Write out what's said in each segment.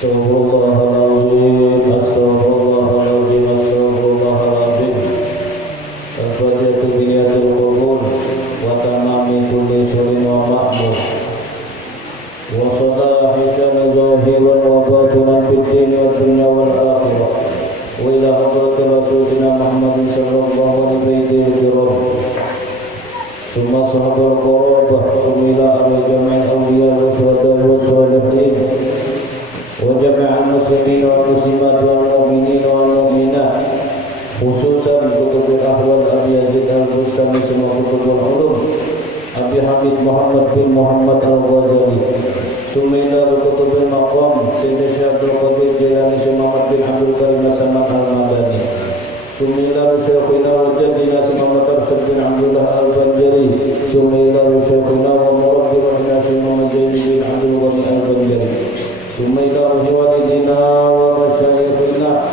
Astaghfirullahaladzim, astaghfirullahaladzim, astaghfirullahaladzim. Al-Fatihatu biniyatul qabul wa tamami kulli syurin wa ma'mur wa salahi syani zahiran wa batinan fid dini wa dunya wal akhirah wa ila hadrati rasulina Muhammadin sallallahu alaihi wasallam summa sahabar qarabah summa ila ahli jami'il awliya wa syuhada wa salihin wa jami'al muslimin wal muslimat wal mu'minin wal mu'minat khususan kutubul ahwal Abi Yazid al-Bustami semua kutubul ulum Abi Hamid Muhammad bin Muhammad al-Ghazali sumila kutubul maqam Sayyid Syekh Abdul Qadir Jilani Syekh Muhammad bin Abdul Karim Samad al-Madani sumila Syekhina wa jadina Syekh Muhammad Arsyad bin Abdullah al-Banjari sumila Syekhina wa murabbirina Syekh Muhammad Zaini bin Abdul Ghani al-Banjari sumila walidina wa masyayikhina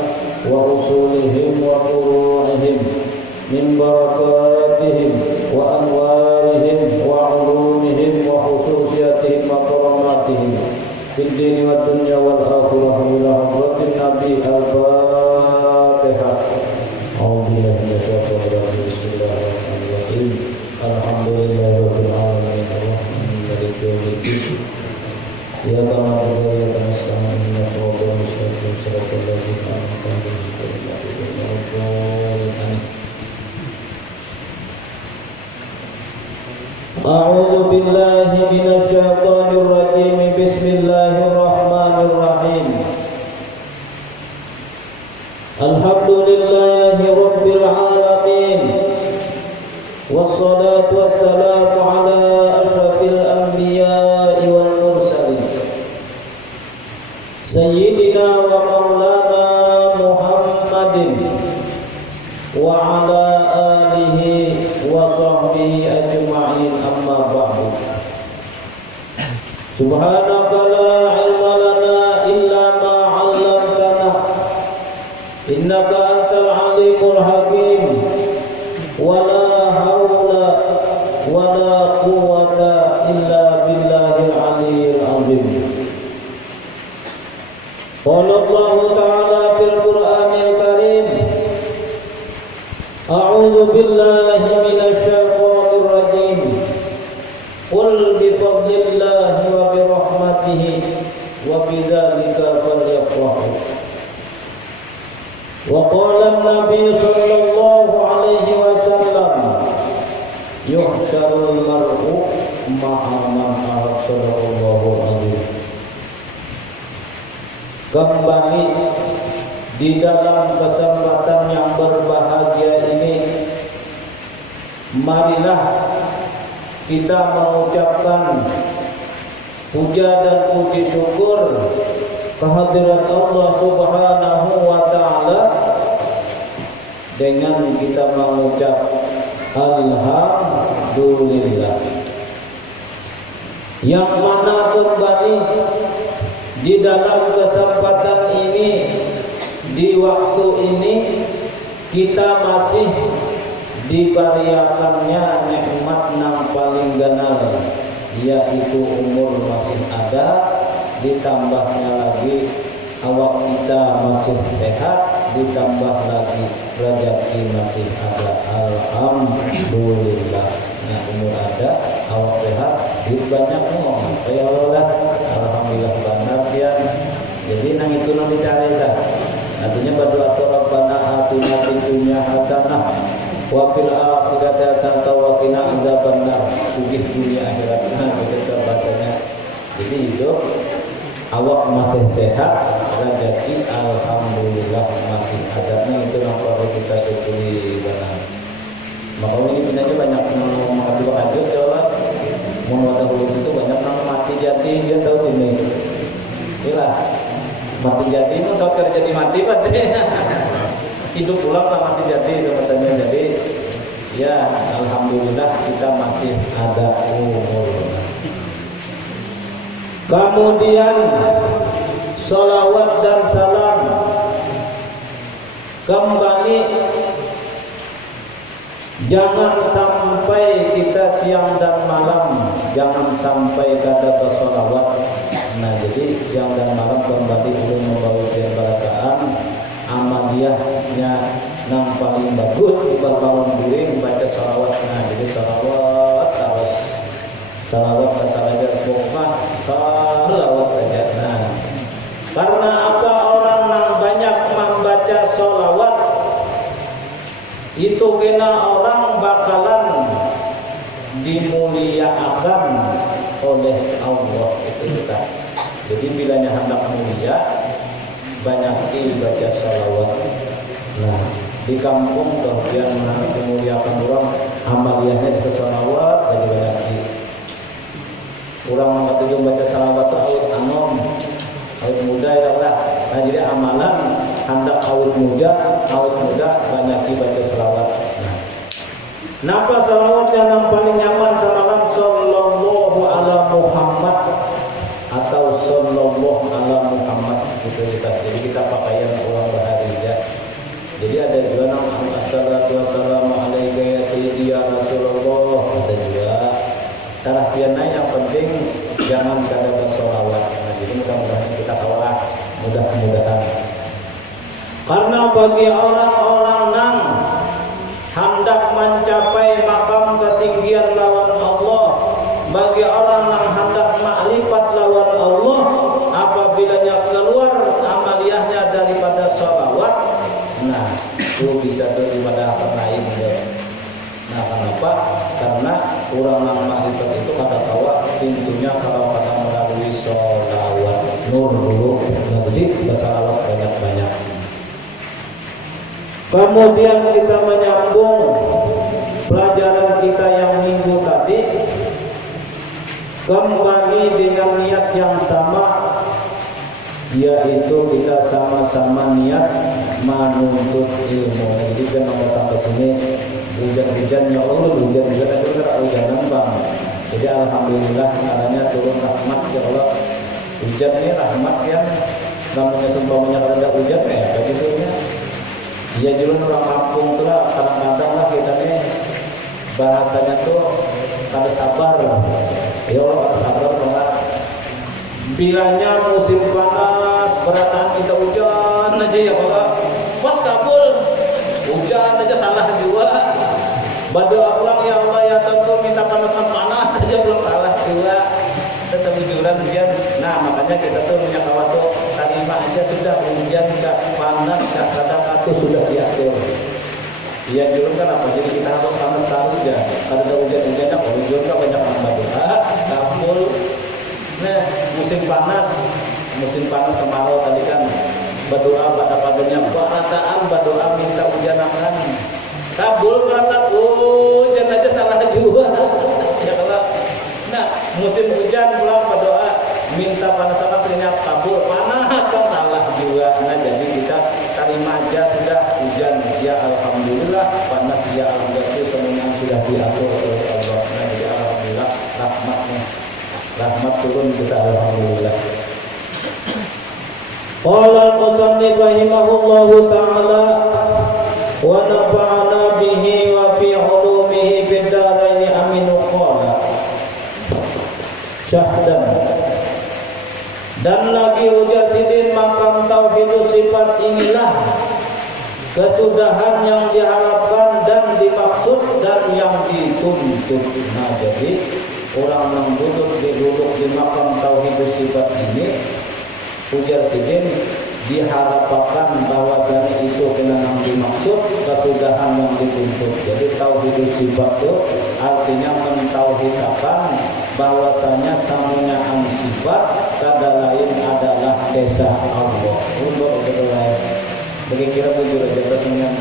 wa usulihim wa furu'ihim min barakatihim wa anwarihim wa ulumihim wa khususiyatihim wa karamatihim fid dini wa dunya wal akhirah ila hadratin nabi al-fatihah. A'udzubillahi minasyaitonir rajim. Bismillahirrahmanirrahim. Alhamdulillahirabbil alamin arrahmanir maliki yaumiddin. Ya na'budu wa iyyaka nasta'in ihdinas siratal mustaqim siratal ladzina an'amta 'alaihim ghairil maghdubi 'alaihim waladdallin. A'udzu billahi minasyaitonir rajim. Bismillahirrahmanirrahim. Alhamdulillahi rabbil alamin. Wassalatu wassalamu ala asyrafil anbiya'i wal mursalin Sayyidina wa maulana Muhammadin wa ala alihi wa sahbihi ajma'in, amma ba'du. Subhanaka la ilma lana illa ma 'allamtana innaka antal alimul hakim wa la hawla wa la quwwata illa billahil aliyyil azim. Qala Allah ta'ala fil Qur'anil Karim A'udzu billahi minasy syaithanir rajim. Qul bi fadlillahi wa bi rahmatihi wa bidzalika falyafrahu. Wa qala an-nabiy sallallahu alaihi wasallam yuhsyarul mar'u ma'a man ahabsallallahu alaihi. Kembali di dalam kesempatan yang berbahagia ini, marilah kita mengucapkan puja dan puji syukur kehadirat Allah Subhanahu wa ta'ala dengan kita mengucap alhamdulillah, yang mana kembali di dalam kesempatan ini, di waktu ini, kita masih diberiakannya nikmat yang paling ganal, yaitu umur masih ada, ditambahnya lagi awak kita masih sehat, ditambah lagi rezeki masih ada. Alhamdulillah. Nah, umur ada, awak sehat, duit banyak ngomong. Ya Allah, alhamdulillah benar dia. Jadi nang itu nang dicari dah. Artinya berdoa Rabbana atina fid dunya hasanah wa fil akhirati hasanah wa qina adzabannar. Sugih dunia akhirat. Nah, begitu bahasanya. Jadi hidup awak masih sehat, rezeki alhamdulillah masih ada. Nah, itu yang perlu kita syukuri benar. Maka ini sebenarnya banyak yang menghadap coba mau ada urus itu banyak yang mati jadi, dia tahu sini. Inilah mati jadi itu saat kerja jadi mati berarti hidup pulang lah mati jadi sebetulnya. Jadi ya alhamdulillah kita masih ada umur. Kemudian salawat dan salam kembali, jangan sampai kita siang dan malam jangan sampai kata bersalawat Nah, jadi siang dan malam kembali belum membawa keberkahan. Amaliyahnya yang paling bagus di malam guring baca sholawat. Nah, jadi sholawat terus sholawat aja pokoknya sholawat aja. Nah, karena apa orang yang banyak membaca sholawat itu kena orang bakalan dimuliakan oleh Allah itu kita. Jadi bilanya hendak mulia banyak baca sholawat. Nah, di kampung tuh yang memuliakan orang amaliyahnya bisa sholawat jadi banyak. Orang waktu itu baca sholawat awet anom awet muda ya lah. Nah, jadi amalan hendak awet muda banyak baca sholawat. Napa salawat yang paling nyaman semalam sallallahu ala Muhammad atau sallallahu ala Muhammad gitu kita. Jadi kita pakaian ulang bahagia. Jadi ada juga nama assalatu wassalamu alaika ya sayyidi ya Rasulullah. Ada juga sarah piana yang penting jangan kada bersolawat. Nah, jadi mudah-mudahan kita kawalah mudah-mudahan. Karena bagi orang-orang nang hendak mencapai makam ketinggian lawan Allah, bagi orang yang hendak makrifat lawan Allah, apabila keluar amaliyahnya daripada sholawat, nah itu bisa daripada apa lain. Nah, kenapa? Karena orang yang makrifat itu kata tawa pintunya kalau kata melalui sholawat nur dulu. Nah, jadi bersalawat banyak-banyak. Kemudian kita menyambung pelajaran kita yang minggu tadi, kembali dengan niat yang sama, yaitu kita sama-sama niat menuntut ilmu. Jadi kan datang ke sini hujan-hujan ya Allah, hujan-hujan itu kan hujanan bang. Jadi alhamdulillah adanya turun rahmat ya Allah. Hujan ini rahmat yang namanya sumpahnya kalau ada hujan ya begitunya. Ya julun orang kampung tuh lah, kadang-kadang lah kita nih bahasanya tuh kada sabar. Ya Allah kada sabar banget. Bilanya musim panas, berataan kita hujan aja ya Allah. Pas kabul, hujan aja salah juga. Berdoa pulang ya Allah ya tentu minta panas saja belum salah juga. Kita sebujuran hujan. Nah makanya kita tuh punya kawan tuh terima aja sudah hujan enggak panas enggak kata-kata sudah diatur. Iya dulu kan apa jadi kita harus panas terus ya. Kalau ada hujan-hujan kalau hujan kan banyak berdoa, kabul. Nah musim panas kemarau tadi kan berdoa pada-padanya berataan berdoa minta hujan akan kabul berataan hujan aja salah juga. Ya kalau nah musim hujan pulang berdoa minta panas akan seringnya kabul panas kan salah juga. Nah jadi kita terima aja sudah hujan ya alhamdulillah, panas ya alhamdulillah, semuanya sudah diatur oleh Allah. Nah jadi alhamdulillah rahmat turun kita alhamdulillah. Qala al-musannif rahimahullahu ta'ala wa nafa'ana bihi wa fi ulumihi fid dharain amin qala syahdan. Dan lagi ujar sidin makam tauhidus sifat inilah kesudahan yang diharapkan dan dimaksud dan yang dituntut. Nah jadi orang yang duduk di makam tauhidus sifat ini ujar sidin diharapkan bahwasanya itu kena yang dimaksud, kesudahan yang dituntut. Jadi tauhidus sifat itu artinya mentauhidkan bahwasanya samunyaan sifat kada lain adalah kesah Allah. Untuk itu lain. Berkira bujur aja tersenyum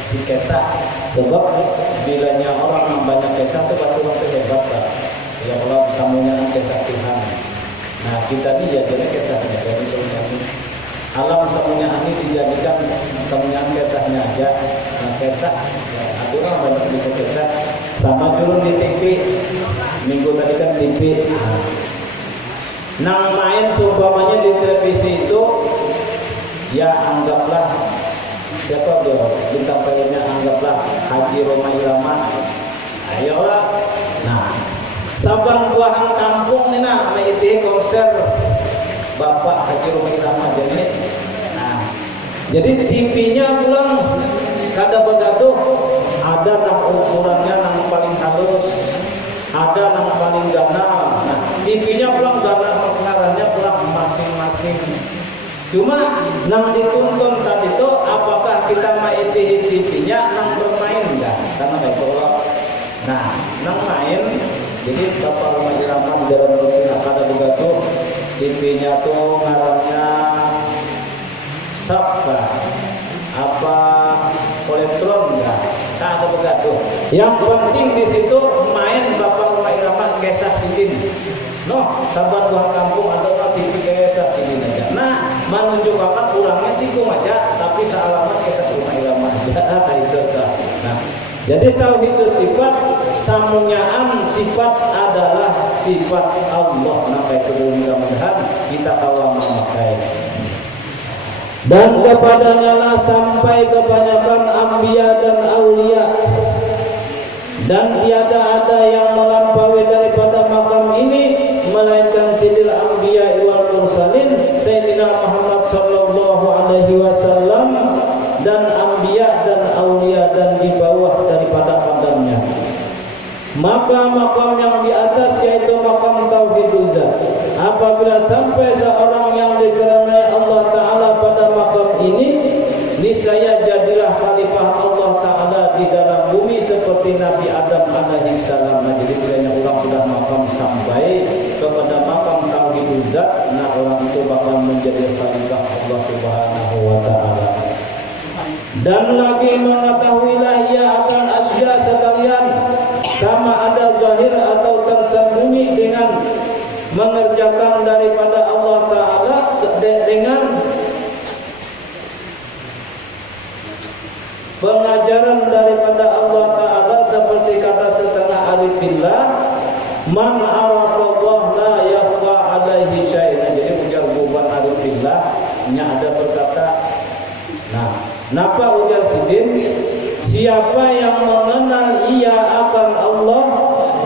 si kesah. Sebab bilanya orang yang banyak kesah itu batu orang hebat lah. Ya kalau samunyaan kesah Tuhan. Nah kita ini jadinya kesahnya dari samunyaan. Alam samunyaan ini dijadikan samunyaan kesahnya aja. Nah kesah, ada orang banyak bisa kesah. Sama turun di TV. Minggu tadi kan TV. Nang main seumpamanya di televisi itu ya anggaplah siapa dia bintang filmnya, anggaplah Haji Roma Irama. Ayolah. Nah, sabang buahan kampung nih nah maiti konser Bapak Haji Roma Irama jadi. Nah, jadi TV-nya pulang kada begaduh, ada nang ukurannya nang paling halus, ada nang paling ganal. Nah, TV-nya pulang ganal pengarannya pulang masing-masing. Cuma nang dituntun tadi itu apakah kita main TV-nya nang bermain enggak? Karena itu nah, nang main. Jadi Bapak Roma Irama di dalam rutin kada begaduh. TV-nya tuh ngarannya Sabka apa Poletron enggak? Ada begaduh. Yang penting di situ main Bapak Roma Irama Kesah Sidin. No, saban buah kampung ada TV Kesah Sidin aja. Nah, menunjukkan kurangnya sikum aja, tapi sealamat Kesah Roma Irama aja. Itu tuh. Nah, jadi tauhid itu sifat, samunyaan sifat adalah sifat Allah. Nah, itu mudah-mudahan kita tahu memakai. Dan kepadanya lah sampai kebanyakan anbiya dan aulia, dan tiada ada yang melampaui daripada makam ini melainkan sidil anbiya wal mursalin Sayyidina Muhammad sallallahu alaihi wasallam, dan anbiya dan aulia, dan di bawah daripada qadamnya. Maka makam yang di atas yaitu makam tauhidul dzat. Apabila sampai seorang yang dikerenai Allah Ta'ala pada makam ini, niscaya jadilah khalifah Allah Ta'ala di dalam bumi seperti Nabi Adam alaihi salam. Nah, jadi bilanya orang sudah makam sampai kepada makam tauhidul dzat, nah orang itu bakal menjadi khalifah Allah Subhanahu wa Ta'ala. Dan lagi mengetahuilah ia akan asya sekalian, sama ada zahir atau tersembunyi, dengan mengerjakan daripada Allah Ta'ala dengan pengajaran daripada Allah Ta'ala, seperti kata setengah alif billah, man arafallah la yakhfa alaihi syai'an. Jadi ujar buban alif billah nya ada berkata, nah, napa ujar Sidin? Siapa yang mengenal ia akan Allah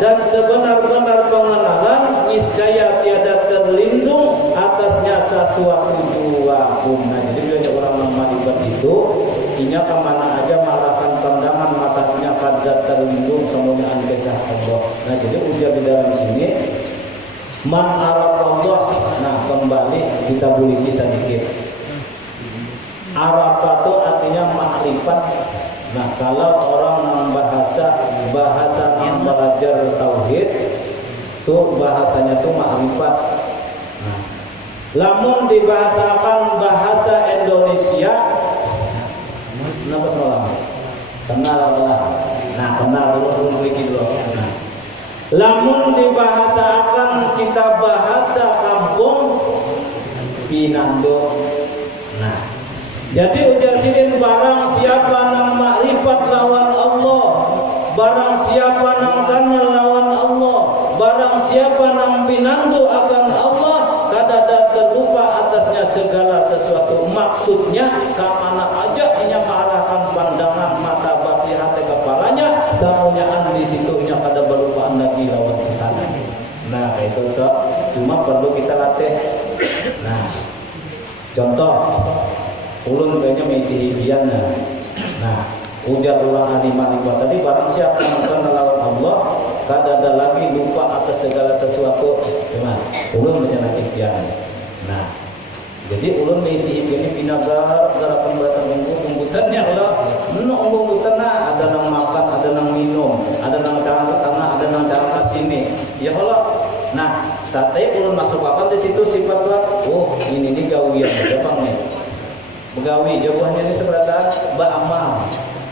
dan sebenar-benar pengenalan, niscaya tiada terlindung atasnya sesuatu jua pun. Nah, jadi bila orang menghadap itu, inya kemana aja mengarahkan pandangan matanya pada terlindung semuanya kisah Allah. Nah, jadi ujar di dalam sini man arafallah. Nah, kembali kita boleh kisah dikit. Arafah itu artinya makrifat. Nah, kalau orang yang bahasa yang belajar tauhid itu bahasanya itu makrifat. Nah, lamun dibahasakan bahasa Indonesia, kenapa salah? Kenal lah. Nah, kenal dulu dulu. Nah, lamun dibahasakan kita bahasa kampung, pinando. Nah, jadi ujar Sidin, barang siapa nang makrifat lawan Allah, barang siapa nang kenal lawan Allah, barang siapa nang pinandu akan Allah, kadada terlupa atasnya segala sesuatu. Maksudnya kemana aja hanya mengarahkan pandangan mata batin hati kepalanya, samunyaan di situnya kada berlupaan lagi lawan Tuhan. Nah, itu tuh cuma perlu kita latih. Nah, contoh ulun kayaknya mengitihibian. Nah, ujar ulang alimah tadi, barang siapa yang lawan Allah, kada ada lagi lupa atas segala sesuatu. Cuma ulun menyenangkan. Nah, jadi ulun mengitihibian ini binagar gerakan beratan umbutannya Allah. Umbutan ada nang makan, ada nang minum, ada nang cara ke sana, ada nang cara ke sini. Ya Allah. Nah, saatnya ulun masuk akal di situ sifat Tuhan. Oh, ini gawian Jepang nih. Begawi jawabannya ini seberata ba'amal.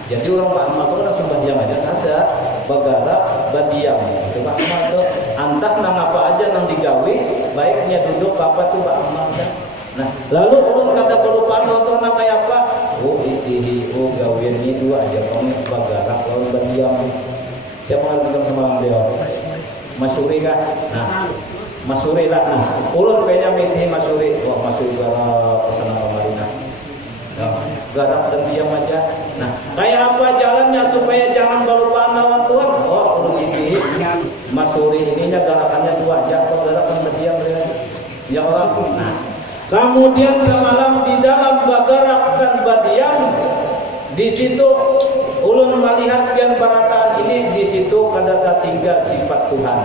Jadi orang ba'amal itu langsung badiam aja ada bagara badiam. Itu ba'amal itu antah nang apa aja nang digawi, baiknya duduk apa tuh ba'amal kan. Nah, lalu ulun kata pelupaan nonton nang kayak apa? Oh, itihi, oh gawian ini dua aja kamu bagara lawan badiam. Siapa yang bilang semalam dia? Masuri kah? Nah, Masuri lah. Nah, ulun kayaknya miti Masuri. Wah, Masuri gara kesana kemarin. Garap dan diam aja. Nah, kayak apa jalannya supaya jangan berlupaan lawan Tuhan? Oh, ulun ini Masuri ininya garakannya dua aja. Kok garakan berdiam ya Allah. Nah, Kemudian semalam di dalam bagarak dan badiam, di situ ulun melihat pian barataan ini, di situ kada tiga sifat Tuhan.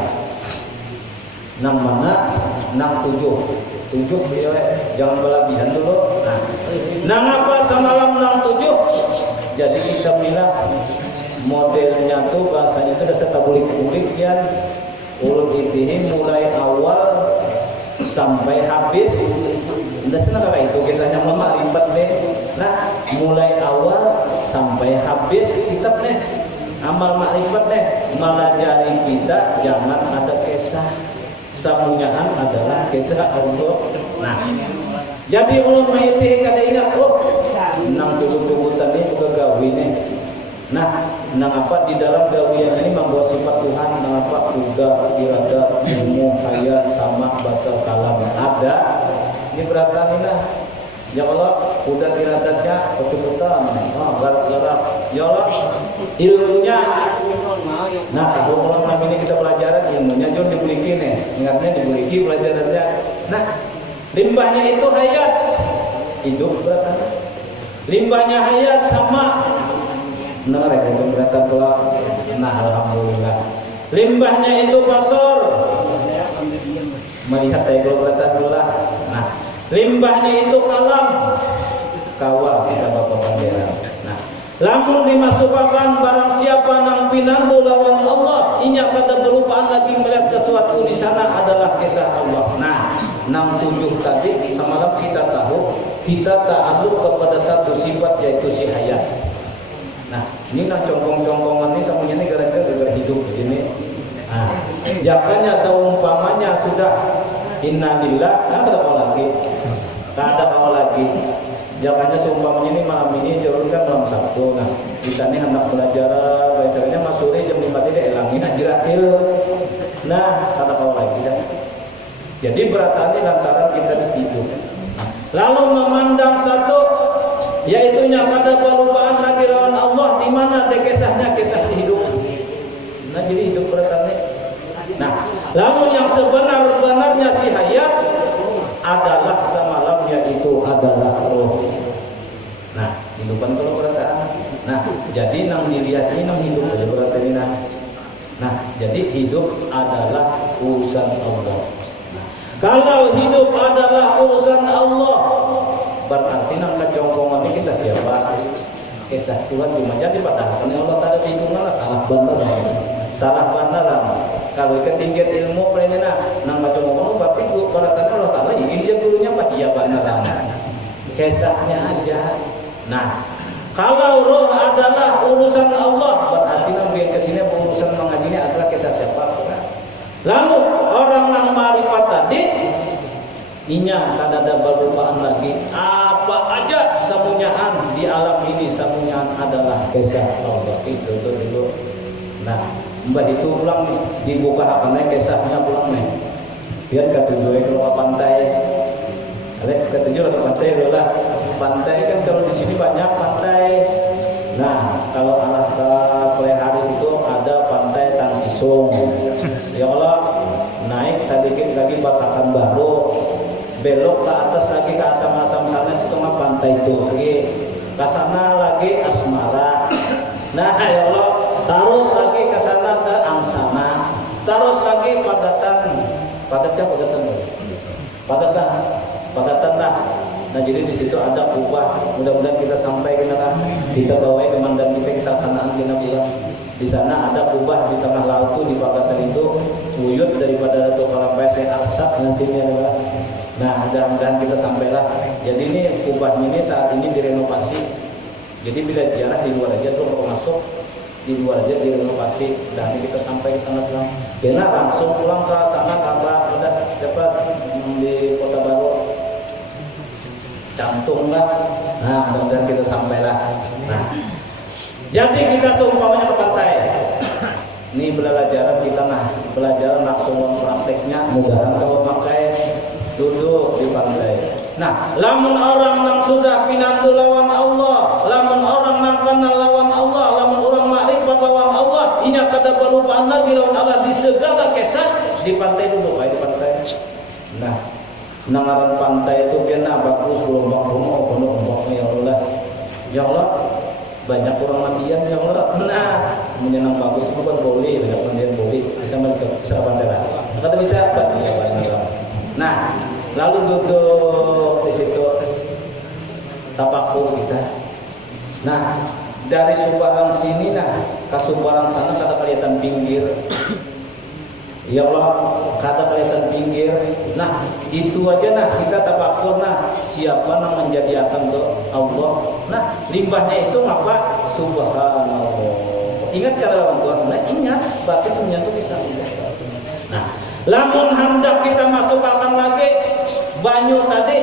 Nang mana? Nang tujuh ya, jangan berlebihan dulu. Nang apa semalam nang tujuh? Jadi kita bilang modelnya tuh bahasanya itu dasar tabulik-bulik yang ulun itihi mulai awal sampai habis. Ndak senang kayak itu kisahnya mama ribet deh. Nah, mulai awal sampai habis kitab nih amal makrifat nih melajari kita jangan ada kisah. Samunyahan adalah kisah Allah. Nah, jadi ulun maiti kada ingat nang cukup-cukupan ini juga gawi nih. Nah, nang apa di dalam gawian ini membawa sifat Tuhan, nang apa juga irada, ilmu, hayat, sama, basal, kalam ada. Ini beratan ini ya Allah, udah iradatnya kecukupan. Garak-garak. Ya Allah, ilmunya. Nah, tahun malam ini kita pelajaran ilmunya John dibuliki nih. Ingatnya dibuliki pelajarannya. Nah, limbahnya itu hayat. Hidup beratan. Limbahnya hayat sama. Nah, itu beratan pula. Nah, alhamdulillah. Limbahnya itu basor. Melihat saya beratan pula. Nah, limbahnya itu kalam. Kawal kita bapak pangeran. Nah, lamun dimasukkan barang siapa nang pinandu lawan Allah, inya kada berlupaan lagi melihat sesuatu di sana adalah kisah Allah. Nah, nang tujuh tadi semalam kita tahu kita ta'alluq kepada satu sifat yaitu si hayat. Nah, ini nang congkong-congkongan ini semuanya ini gara-gara hidup begini. Nah, jakanya seumpamanya sudah innalillah, nah kada kau lagi. Kada kau lagi. Jangannya seumpamanya ini malam ini jauh kan malam Sabtu. Nah, kita ini hendak belajar biasanya Mas Suri jam 5 tidak elangin ajratil. Nah, kada kau lagi dah. Jadi beratannya lantaran kita tidur. Lalu memandang satu yaitu kada berlupaan lagi lawan Allah, di mana de kisahnya kisah si hidup. Nah, jadi hidup beratannya. Nah, lalu yang sebenar-benarnya si hayat adalah semalamnya itu adalah roh. Nah, hidupan kalau berataan. Nah, jadi nang dilihat ini nang hidup aja berataan. Nah, jadi hidup adalah urusan Allah. Nah, kalau hidup adalah urusan Allah, berarti nang kecongkongan ini kisah siapa? Kisah Tuhan cuma jadi padahal karena Allah tak ada bingungan lah, salah bandaran. Kalau ketinggian ilmu perintah nang macam ngomong berarti guru perhatian Allah Taala iya gurunya pak iya benar. Kisahnya aja. Nah, kalau roh adalah urusan Allah berarti nang biar kesini urusan mengajinya adalah kisah siapa? Lalu orang nang marifat tadi inya kada ada berlupaan lagi apa aja samunyahan di alam ini samunyahan adalah kisah Allah itu dulu. Nah, mbah itu pulang dibuka apa nih kisahnya pulang nih biar ketujuh ke pantai ketujuh ke pantai adalah pantai kan kalau di sini banyak pantai. Nah, kalau anak ke Pleharis itu ada pantai Tangkisung. Ya Allah, naik sedikit lagi Batakan Baru, belok ke atas lagi ke Asam-Asam sana setengah pantai Turki, ke sana lagi Asmara. Nah, ya Allah, terus lagi ke sana ke Angsana, terus lagi Padatan lah. Nah, jadi di situ ada kubah. Mudah-mudahan kita sampai kita bawain kemandan kita sanaan kita bilang. Di sana ada kubah di tengah laut tuh di Padatan itu wujud daripada Datuk Kalampai Asap nantinya. Nah, mudah-mudahan kita sampailah. Jadi ini kubah ini saat ini direnovasi. Jadi bila ziarah di luar aja tuh kalau masuk di luar aja direnovasi. Dan ini kita sampai ke sana pulang. Kena langsung pulang ke sana apa udah siapa di Kota Baru cantum lah. Nah, mudah-mudahan kita sampailah. Nah, jadi kita seumpamanya ke pantai. Ini pelajaran kita pelajaran langsung prakteknya. Mudah-mudahan kalau pakai duduk di pantai. Nah, lamun orang yang sudah pinantu lawan Allah, lamun orang yang kenal lawan Allah, lamun orang makrifat lawan Allah, inya kada berlupaan lagi lawan Allah di segala kisah di pantai dulu, baik di pantai. Nah, Nangaran pantai itu kena bagus gelombang rumah penuh ombaknya ya Allah banyak orang mandian ya Allah. Nah menyenang bagus itu kan boleh, banyak mandian boleh, bisa pantai lah kata bisa apa ya benar. Nah lalu duduk di situ tapakur kita. Nah dari Sumbarang sini ke Sumbarang sana kata kelihatan pinggir. Ya Allah, kata kelihatan pinggir. Nah, itu aja kita tafakur siapa yang menjadikan tuh Allah. Nah, limbahnya itu ngapa? Subhanallah. Ingat kata lawan Tuhan. Nah, ingat batis menyentuh bisa. Nah, lamun hendak kita masukkan lagi banyu tadi.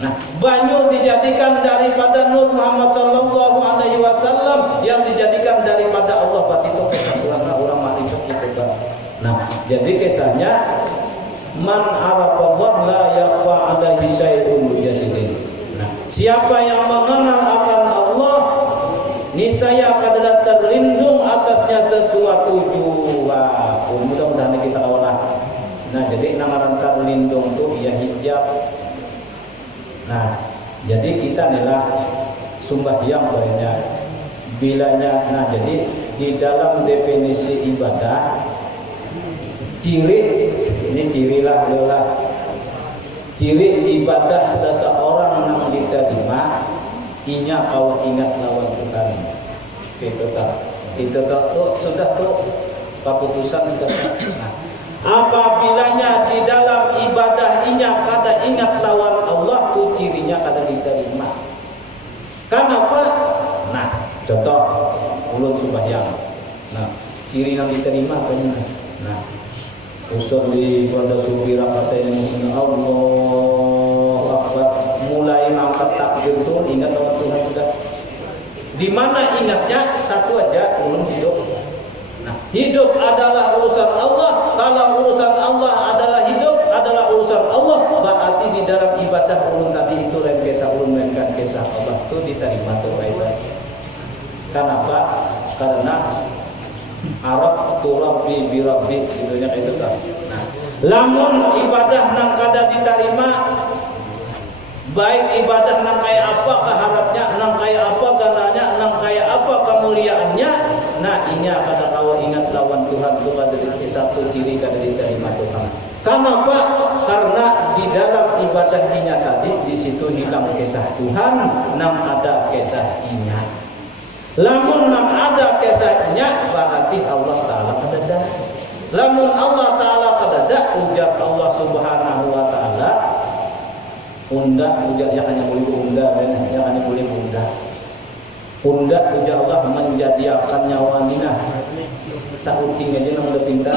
Nah, banyu dijadikan daripada Nur Muhammad sallallahu alaihi wasallam yang dijadikan daripada Allah. Berarti itu kesatuan orang makrifat itu kan. Nah, jadi kisahnya man arafallah la yakhfa alaihi syai'un yasidin. Nah, siapa yang mengenal akan Allah, niscaya akan terlindung atasnya sesuatu jua. Mudah-mudahan kita awalah. Nah, jadi nama terlindung tuh ya hijab. Nah, jadi kita inilah sembahyang banyak bilanya. Nah, jadi di dalam definisi ibadah ciri ini cirilah ciri ibadah seseorang yang diterima inya kalau ingat lawan Tuhan itu tuh sudah tuh keputusan sudah. Nah, apabila di dalam ibadah inya kada ingat lawan Allah tuh cirinya kada diterima. Kenapa? Nah contoh ulun sembahyang. Nah ciri yang diterima apa? Nah usolli pada sufi rakatain Allahu Akbar, mulai mengangkat takbir itu ingat lawan Tuhan sudah. Di mana ingatnya satu aja ulun hidup. Nah, hidup adalah urusan Allah. Kalau urusan Allah adalah hidup, adalah urusan Allah, berarti di dalam ibadah ulun tadi itu lain kisah ulun mainkan kisah Allah itu diterima tuh baik. Kenapa? Karena Arab turabi birabi itunya itu kan. Nah, lamun ibadah nang kada diterima, baik ibadah nang kayak apa keharapnya, nang kayak apa gananya, nang kayak apa kemuliaannya. Nah, inya kada kau ingat lawan Tuhan tu kada satu ciri kada diterima Tuhan. Kenapa? Karena di dalam ibadahnya tadi di situ hilang kisah Tuhan, nang ada kisah inya. Lamun nang ada kisahnya berarti Allah Ta'ala kadada. Lamun Allah Ta'ala kadada, ujar Allah Subhanahu Wa Ta'ala unda, ujar yang hanya boleh unda, yang hanya boleh unda. Unda ujar Allah menjadikan nyawa nina sauting aja nang udah pintar.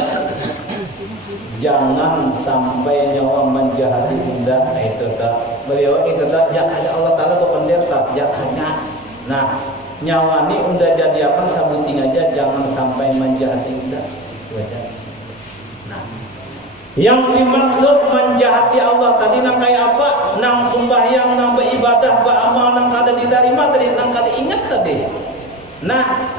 Jangan sampai nyawa menjahati unda. Nah itu tak beliau itu tak ya Allah Ta'ala kependir tak ya hanya. Nah nyawa ini udah jadikan sabuting aja, jangan sampai menjahati udah. Nah, yang dimaksud menjahati Allah tadi nang kayak apa? Nang sembahyang, nang beribadah, beramal nang kada diterima tadi, nang kada ingat tadi. Nah,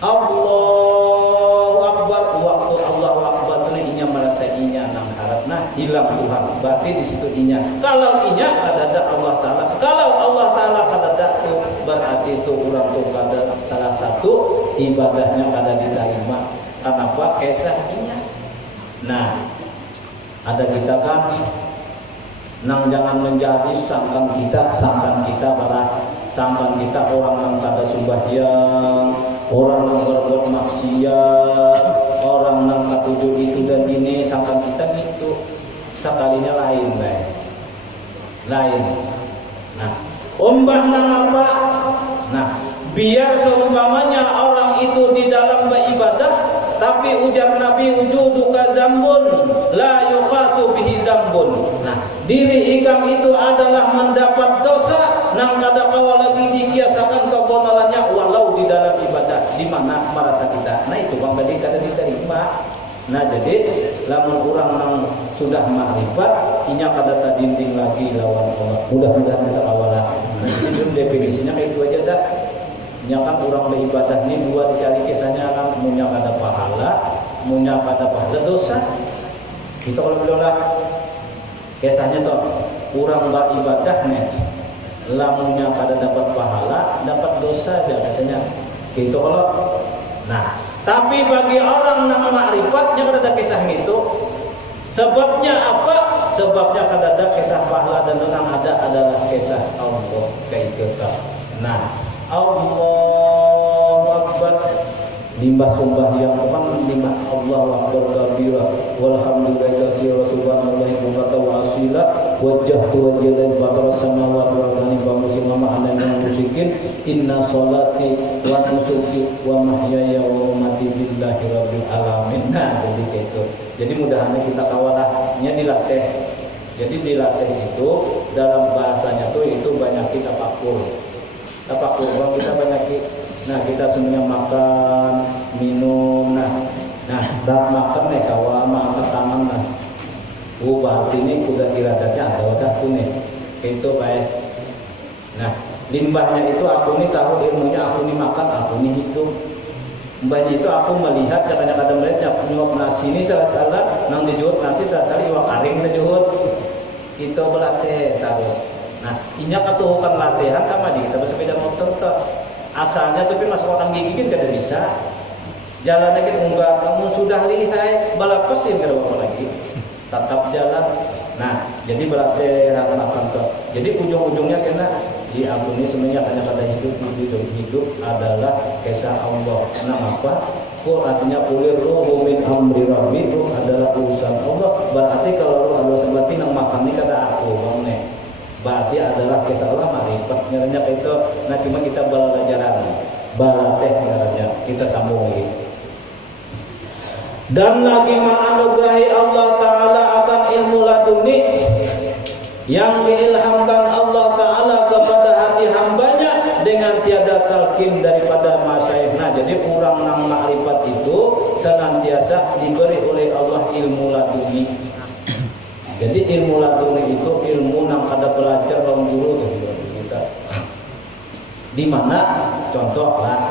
Allahu Akbar, waktu Allahu Akbar itu inya merasa inya nang harap. Nah, hilang Tuhan. Berarti di situ inya. Kalau inya kada ada Allah Taala. Kalau Allah Taala kada ada tuh berarti itu orang tuh kada salah satu ibadahnya kada diterima. Kenapa? Kisahnya. Nah, ada kita kan nang jangan menjadi sangkan kita malah sangkan kita orang yang kada sembahyang, orang yang berbuat maksiat, orang yang ketujuh itu dan ini sangkan kita gitu sekalinya lain lain. Nah, ombah nang apa? Nah, biar seumpamanya orang itu di dalam beribadah, tapi ujar Nabi wujuduka zambun la yuqasu bihi zambun. Nah, diri ikam itu adalah mendapat dosa nang kada kawa lagi dikiasakan kegonolannya walau di dalam ibadah di mana merasa kita. Nah, itu bang tadi kada diterima. Nah, jadi lamun orang nang sudah makrifat inya kada tadinding lagi lawan Allah. Mudah-mudahan kita kawalah. Nah, jadi definisinya kayak itu aja dah. Nyakan orang beribadah ini dua dicari kisahnya kan munya kada pahala, munya kada pahala dosa. Kita kalau bilang lah Kisahnya tuh kurang beribadah nih, lamunnya kada dapat pahala, dapat dosa aja biasanya. Gitu kalau. Nah, tapi bagi orang yang makrifat kada ada kisah itu. Sebabnya apa? Sebabnya kada ada kisah pahala dan yang ada adalah kisah Allah kayak gitu. Nah, Allahu Akbar. Limbah sembahyang kan limbah Allahu Akbar kabira walhamdulillahi katsira subhanallahi bukratan wa asila wajjahtu wajhiya batara samawati wal ardi wa muslimama ana min musyrikin inna sholati wa nusuki wa mahyaya wa mamati billahi rabbil alamin. Nah, jadi gitu. Jadi mudah-mudahan kita kawalahnya dilatih. Jadi dilatih itu dalam bahasanya tuh itu banyak kita tafakur. Tafakur kita banyak nah kita semuanya makan, minum, nah makan nih kawan makan tangan nah, berarti ini kuda iradatnya atau dah kuning, itu baik. Nah limbahnya itu aku nih tahu ilmunya aku nih makan, aku nih hidup. Mbahnya itu aku melihat jangan ada melihat nyuap nasi ini salah nang dijuhut nasi salah iwak karing dijuhut, itu berlatih terus. Nah ini katuhukan latihan sama di kita bersepeda motor tuh. Asalnya tapi masuk makan gigi kan kada bisa. Jalannya kan enggak, kamu sudah lihai, balapesin kada apa lagi. Tetap jalan. Nah, jadi berarti akan tuh. Jadi ujung-ujungnya kena diampuni semuanya hanya pada hidup adalah kisah Allah. Kenapa? Artinya kulir ruhu min amri rabbi itu adalah urusan Allah. Berarti kalau lu ada sebati nang makan ini kada aku bang nih. Berarti adalah kisah Allah marifat ngaranya itu. Nah cuma kita belajaran balateh ngaranya kita sambung lagi. Dan lagi ma'anugerahi Allah Ta'ala akan ilmu laduni yang diilhamkan Allah Ta'ala kepada hati hambanya dengan tiada talqin daripada masyayikh. Nah jadi orang nang ma'rifat itu senantiasa diberi oleh Allah ilmu laduni. Jadi ilmu laduni itu ilmu nang kada belajar orang guru tuh kita. Di mana contoh lah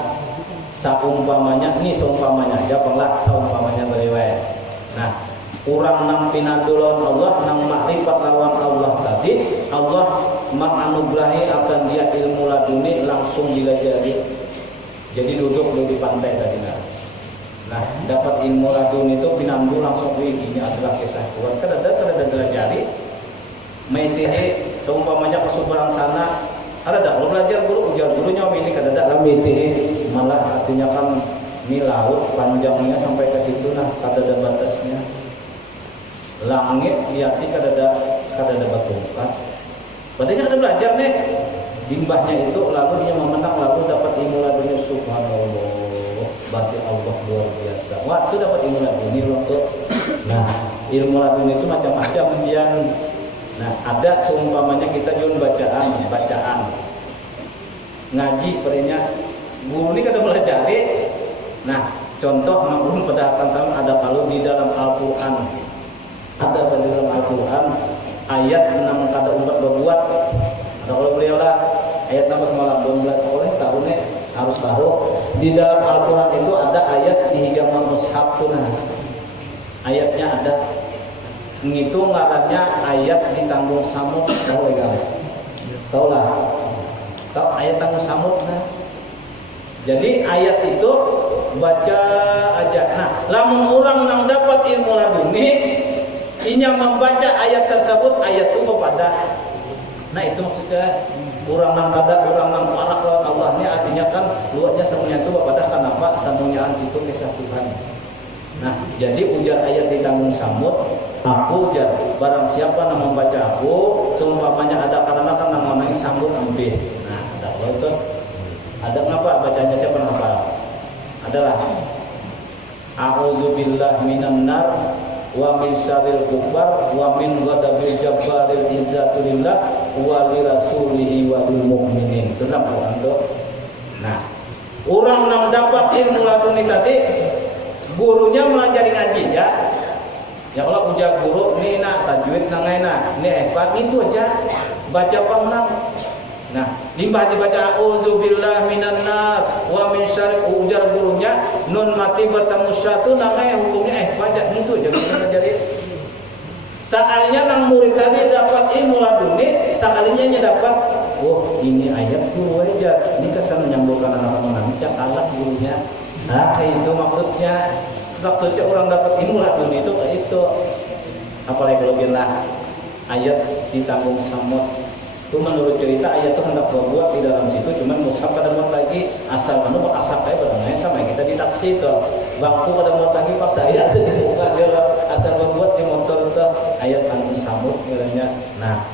saumpamanya aja pelak saumpamanya beriwayat. Nah, kurang nang pinandulon Allah nang makrifat lawan Allah tadi, Allah menganugerahi akan dia ilmu laduni langsung dilajari. Jadi duduk di pantai tadi nah dapat ilmu laduni itu pinandu langsung ini adalah kisah Tuhan. Kada dilajari. Maitihi seumpamanya ke seberang sana ada kalau belajar guru ujar gurunya ini kada ada maitihi malah artinya kan ini laut panjangnya sampai ke situ nah kada ada batasnya. Langit liati kada ada batukan. Padahal kada belajar nih limbahnya itu lalu dia memenang lalu dapat ilmu laduni subhanallah. Berarti Allah luar biasa. Waktu dapat ilmu laduni waktu. Nah, ilmu laduni itu macam-macam yang. Nah, ada seumpamanya kita jual bacaan. Ngaji perinya guru ini kada belajari. Nah, contoh namun pada akan sama ada kalau di dalam Al-Qur'an. Ada di dalam Al-Qur'an ayat nang kada umpat berbuat. Ada kalau beliau lah ayat nomor 12 sekolah tahunnya harus tahu di dalam Al-Quran itu ada ayat di higaman mushaf tunah. Ayatnya ada ngitu ngarannya ayat di tanggung samud tahu enggak? Tahu lah. Tahu ayat tanggung samud nah. Jadi ayat itu baca aja. Nah, lamun orang nang dapat ilmu laduni inya membaca ayat tersebut ayat itu kepada. Nah, itu maksudnya orang nang kada orang nang parah lawan Allah ini artinya kan luarnya semuanya itu kepada kenapa semuanya situ kisah Tuhan. Nah, jadi ujar ayat di tanggung samud aku ujar barang siapa yang membaca aku seumpamanya ada karena kan nang menangis sambut ambil. Nah, ada itu ada ngapa bacanya siapa ngapa? Adalah a'udzubillahi minan nar wa min syarril kufar wa min ghadabil jabbaril izzatulillah wa li rasulihi wa lil mu'minin. Itu nama Quran tuh. Nah, orang yang dapat ilmu laduni tadi gurunya melajari ngaji ya. Ya Allah ujar guru ni nak tajwid nangaina. Ni itu aja baca pengenang. Nah, limbah dibaca a'udzubillahi minan nar wa min syarri ujar gurunya nun mati bertemu satu namanya hukumnya baca itu aja kita pelajari. Sekalinya nang murid tadi dapat ilmu laduni, sekalinya nya dapat, oh ini ayat guru aja, ini kesan menyambungkan anak menangis, yang kalah gurunya. Nah kayak itu maksudnya orang dapat ilmu laduni itu kayak itu. Apalagi kalau bilang ayat ditanggung samut, itu menurut cerita ayat itu hendak berbuat di dalam situ, cuman mushaf pada buat lagi asal mana pak asap kayak barangnya sama kita di taksi itu bangku pada buat lagi pak saya sedikit buka dia asal berbuat di motor itu ayat anu samut katanya. Nah,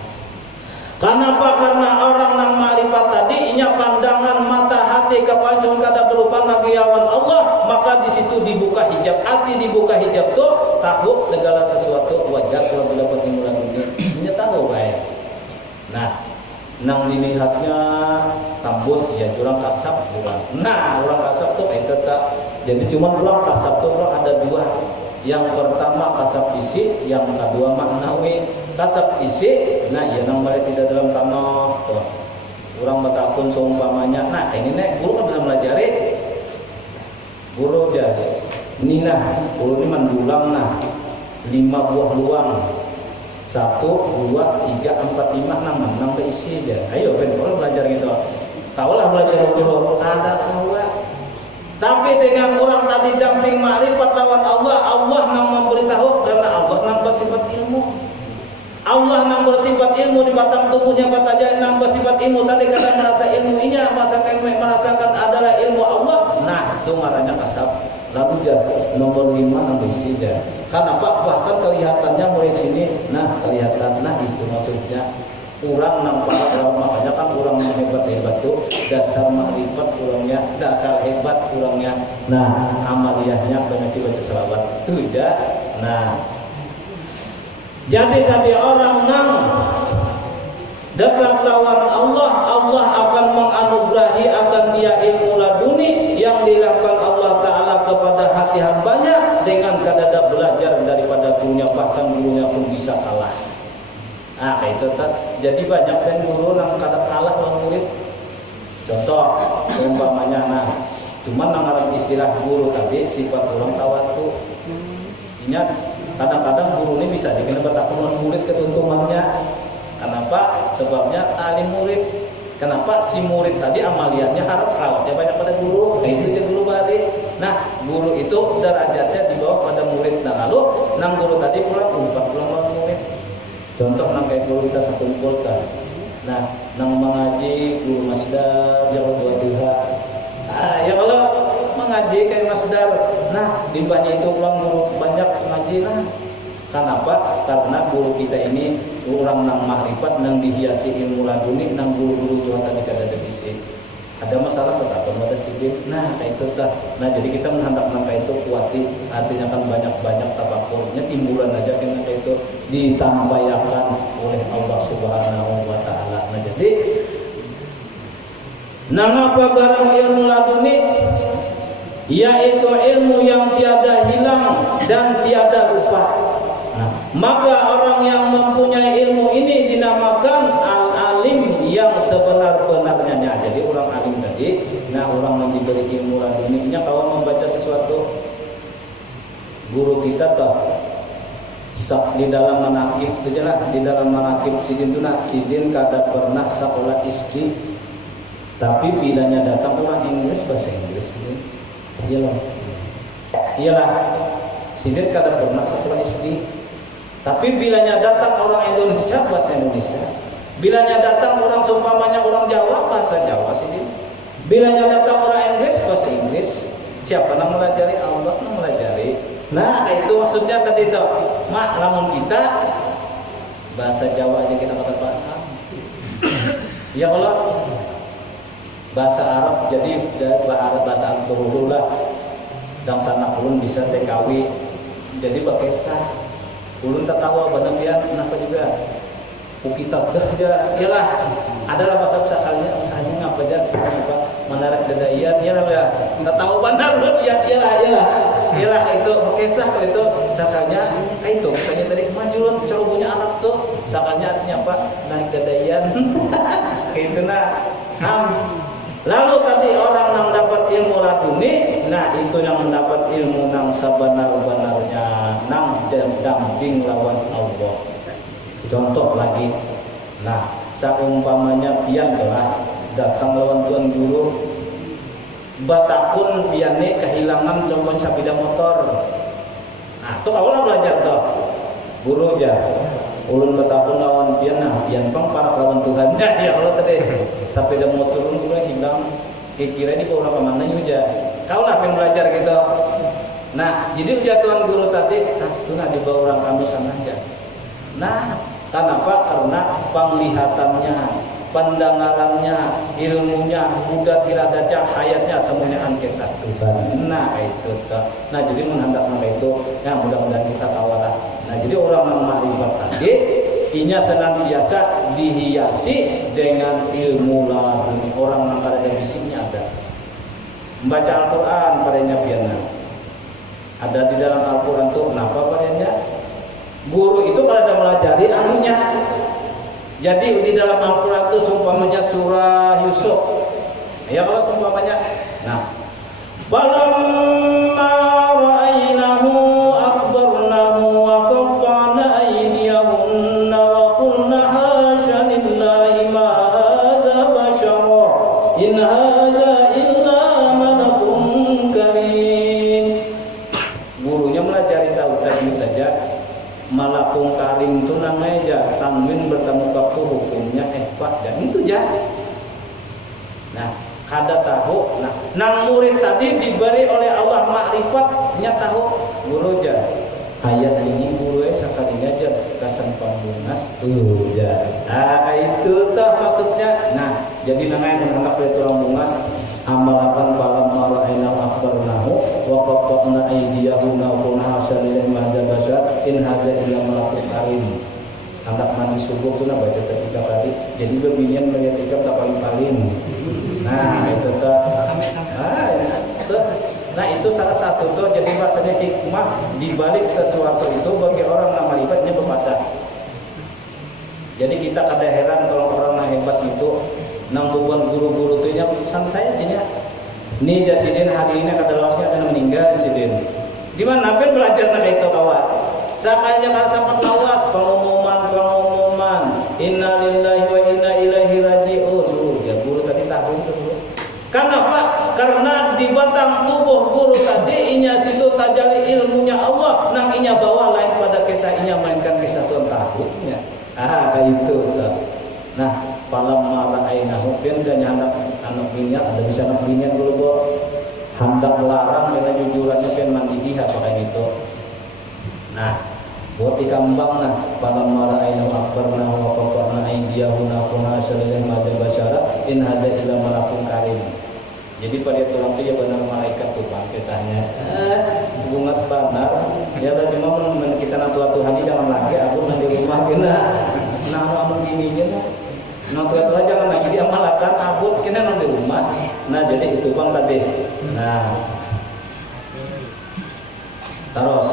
kenapa? Karena orang nang ma'rifat tadi inya pandangan mata hati kepada kada berupa nagiawan Allah, maka di situ dibuka hijab hati, dibuka hijab tuh tahu segala sesuatu wajar kalau dapat ilmu laduni. Inya tahu baik. Nah, nang dilihatnya tambus ya orang kasab orang. Nah, orang kasab tuh itu tak. Jadi cuma orang kasab tuh orang ada dua. Yang pertama kasab isi, yang kedua maknawi. Kasab isi, nah ya nang mereka tidak dalam tanah. Tuh. Orang bertakun seumpamanya. Nah, ini nih guru kan belum melajari. Guru aja. Ini nah, guru ini mendulang nah 5 buah luang. 1, 2, 3, 4, 5, 6 berisi aja. Ayo ben orang belajar gitu. Tahu lah belajar dulu. Ada tahu lah. Tapi dengan orang tadi damping ma'rifat lawan Allah, Allah nang memberitahu karena Allah nang bersifat ilmu. Allah nang bersifat ilmu di batang tubuhnya bataja nang bersifat ilmu tadi kadang merasa ilmunya merasakan adalah ilmu Allah. Nah, itu marahnya kasab. Lalu nomor 5 nang berisi aja. Kenapa? Bahkan kelihatannya mulai sini, nah kelihatan, nah itu maksudnya kurang nampak kalau makanya kan kurang hebat tuh dasar makrifat kurangnya, dasar hebat kurangnya. Nah amaliyahnya banyak dibaca selawat itu ya. Nah jadi tadi orang nang dekat lawan Allah, Allah akan menganugerahi akan dia ilmu laduni yang dilakukan Allah Ta'ala kepada hati hambanya dengan kadada belajar daripada gurunya, bahkan gurunya pun bisa kalah. Nah kayak itu jadi banyak kan guru yang kadang kalah lawan murid. Contoh umpamanya nah cuman nangaran istilah guru tadi sifat orang tawatu. Ingat kadang-kadang guru ini bisa dikenal takut murid ketuntungannya. Kenapa? Sebabnya talim murid. Kenapa? Si murid tadi amaliyahnya harap selawatnya banyak pada guru. Nah itu dia guru balik. Nah guru itu derajatnya di bawah pada murid. Dan lalu nang guru tadi pulang lawan murid. Contoh nang kayak guru kita sekumpulkan. Nah nang mengaji guru masdar yang tua. Ya kalau mengaji kayak masdar. Nah limbahnya itu pulang guru banyak mengaji lah. Kenapa? Karena guru kita ini orang nang makrifat, nang dihiasi ilmu laduni, nang guru-guru Tuhan tadi kada ada bisi. Ada masalah tetap ada sidin. Nah, kayak itu dah. Nah, jadi kita menghendap nang kayak itu kuati, artinya kan banyak-banyak tabakurnya timbulan aja kan kayak itu ditampayakan oleh Allah Subhanahu wa taala. Nah, jadi nang apa garang ilmu laduni? Yaitu ilmu yang tiada hilang dan tiada lupa. Maka orang yang mempunyai ilmu ini dinamakan al-alim yang sebenar-benarnya. Jadi orang alim tadi, nah orang yang diberi ilmu laduninya kalau membaca sesuatu, guru kita toh di dalam manakib itu jelas, di dalam manakib sidin itu nak sidin kada pernah sekolah istri, tapi bilanya datang orang Inggris bahasa Inggris ini, iyalah sidin kada pernah sekolah istri. Tapi bilanya datang orang Indonesia bahasa Indonesia, bilanya datang orang seumpamanya orang Jawa bahasa Jawa sini, bilanya datang orang Inggris bahasa Inggris. Siapa yang melajari? Allah yang melajari. Nah itu maksudnya tadi itu. Mak, namun kita bahasa Jawa aja kita kata paham. Ya kalau bahasa Arab jadi bahasa Arab dulu lah, dan sana pun bisa TKW jadi pakai sah. Ulun tak tahu apa namanya, kenapa juga kitab kerja, iyalah adalah bahasa kalinya, misalnya ngapa aja, apa menarik dadaian, iyalah ya, tak tahu benar loh, ya iyalah itu kisah itu, sakalnya itu, misalnya tadi kemajuan cara punya Arab tuh, sakalnya artinya apa, narik dadaian, kayak itu nah. Lalu tadi orang yang dapat ilmu laduni, nah itu yang mendapat ilmu yang sebenar-benarnya, nang damping lawan Allah. Contoh lagi, nah saumpamanya pian telah datang lawan tuan guru, batakun piane kehilangan contohnya sepeda motor. Nah, tuh awalnya belajar toh, guru aja. Ulun batakun lawan pian, nah pian pang para lawan Tuhan. Ya Allah tadi sepeda motor ulun hilang, kira di orang kemana juga. Kau lah yang belajar gitu. Nah, jadi ujar tuan guru tadi, nah itu nah dibawa orang kami sana aja. Nah, kenapa? Karena penglihatannya, pendengarannya, ilmunya, udah tirada cahayanya semuanya angkesa Tuhan. Nah itu tuh. Nah jadi menghendak itu, ya mudah-mudahan kita kawalah. Nah jadi orang yang makrifat tadi, inya senantiasa dihiasi dengan ilmu laduni. Orang yang kada ada bisiknya ada. Membaca Al-Quran padanya piana. Ada di dalam Al-Quran tuh kenapa padanya? Guru itu kalau ada melajari anunya. Jadi di dalam Al-Quran itu seumpamanya surah Yusuf. Ya kalau seumpamanya. Nah, falamma ra'aynahu akbarnahu wa qatta'na aydiyahunna wa qulna hasya lillahi ma hadza bashara in hadza illa malakun karim. Gurunya melajari tahu tajwid saja. Malakung karim itu namanya aja tanwin bertemu waktu hukumnya pak dan itu aja. Nah kada tahu. Nah nang murid tadi diberi oleh Allah makrifatnya tahu guru aja. Ayat ini guru sekalinya aja kasan pambunas aja. Nah itu tuh maksudnya. Nah jadi namanya menangkap itu orang bungas amalakan palam marainal akbarnahu wa qatta'na aydiyahuna wa qulna hasyalil mahda basyar in hadza illa malakun karim. Anak mandi subuh tuh baca ketika tadi. Jadi bebinian melihat ikan tak paling-paling. Nah itu tuh. Nah itu salah satu tuh jadi bahasanya hikmah dibalik sesuatu itu bagi orang nama ibadatnya berpada. Jadi kita kada heran kalau orang yang hebat itu nang beban guru-guru itu nya santai aja. Nih Jasidin hari ini kada lawasnya akan meninggal Jasidin. Di mana ben belajar nak itu kawan. Sakanya kan sampai lawas pengumuman inna lillahi wa inna ilaihi raji'un. Ya guru tadi tahu itu. Kenapa? Karena di batang tubuh guru tadi inya situ tajali ilmunya Allah nang inya bawa lain pada kisah inya mainkan kisah Tuhan tahunnya. Kayak itu. Nah, palam marainahu pian dan anak binian ada bisa anak binian dulu bo hendak larang dengan jujurannya pian mandi apa kayak gitu. Nah, buat ikambang nah palam marainahu akbarna wa qatta'na aydiyahuna qulna hasyalil mahda basyara in hadza illa malakun karim. Jadi pada tulang itu ya benar malaikat tuh bang kisahnya. Bunga sebanar ya lah cuma kita natua Tuhan ini jangan lagi aku nanti rumah kena nah amun gini aja nah tua-tua jangan lagi dia malakan abut kena nanti rumah. Nah jadi itu bang tadi. Nah terus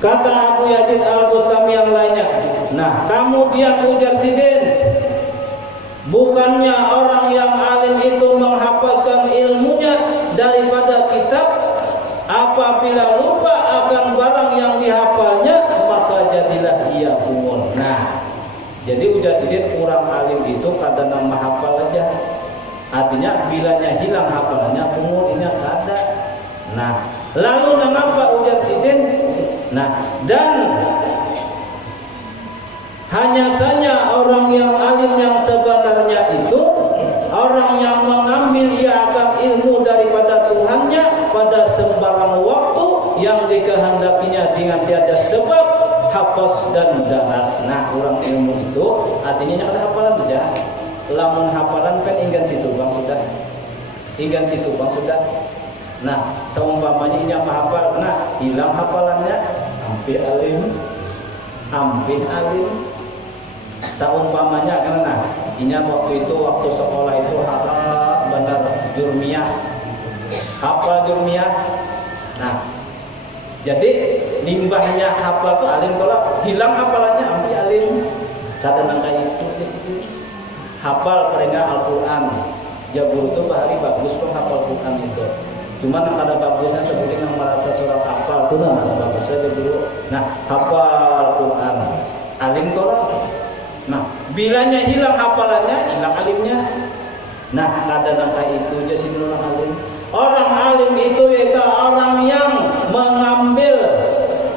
kata Abu Yazid Al-Bustami yang lainnya. Nah kemudian ujar Sidin, bukannya orang yang alim itu menghafazkan ilmunya daripada kitab, apabila lupa akan barang yang dihafalnya maka jadilah ia umur. Nah, jadi ujar Sidin kurang alim itu kadang nama hafal aja. Artinya bilanya hilang hafalannya umur ini kada. Nah, lalu mengapa ujar Sidin? Nah, dan hanya saja orang yang alim yang sebenarnya itu orang yang mengambil ia akan ilmu daripada Tuhannya pada sembarang waktu yang dikehendakinya dengan tiada sebab hafaz dan daras. Nah orang ilmu itu artinya ada hafalan aja. Lamun hafalan kan inggan situ bang sudah. Inggan situ bang sudah. Nah seumpamanya ini apa hafal. Nah hilang hafalannya hampir alim. Hampir alim. Seumpamanya karena inya waktu itu waktu sekolah itu harap benar jurmiyah hafal jurmiyah. Nah jadi limbahnya hafal tuh alim kalau hilang hafalannya ambil alim kata nangka itu di situ hafal peringat Al-Quran ya guru tuh bahari bagus pun hafal Quran itu Cuma yang ada bagusnya seperti yang merasa surat hafal itu nah ada bagusnya aja dulu. Nah, hafal Quran, alim tolak. Nah, bilanya hilang hafalannya, hilang alimnya. Nah, kadang kayak itu aja sih orang alim. Orang alim itu yaitu orang yang mengambil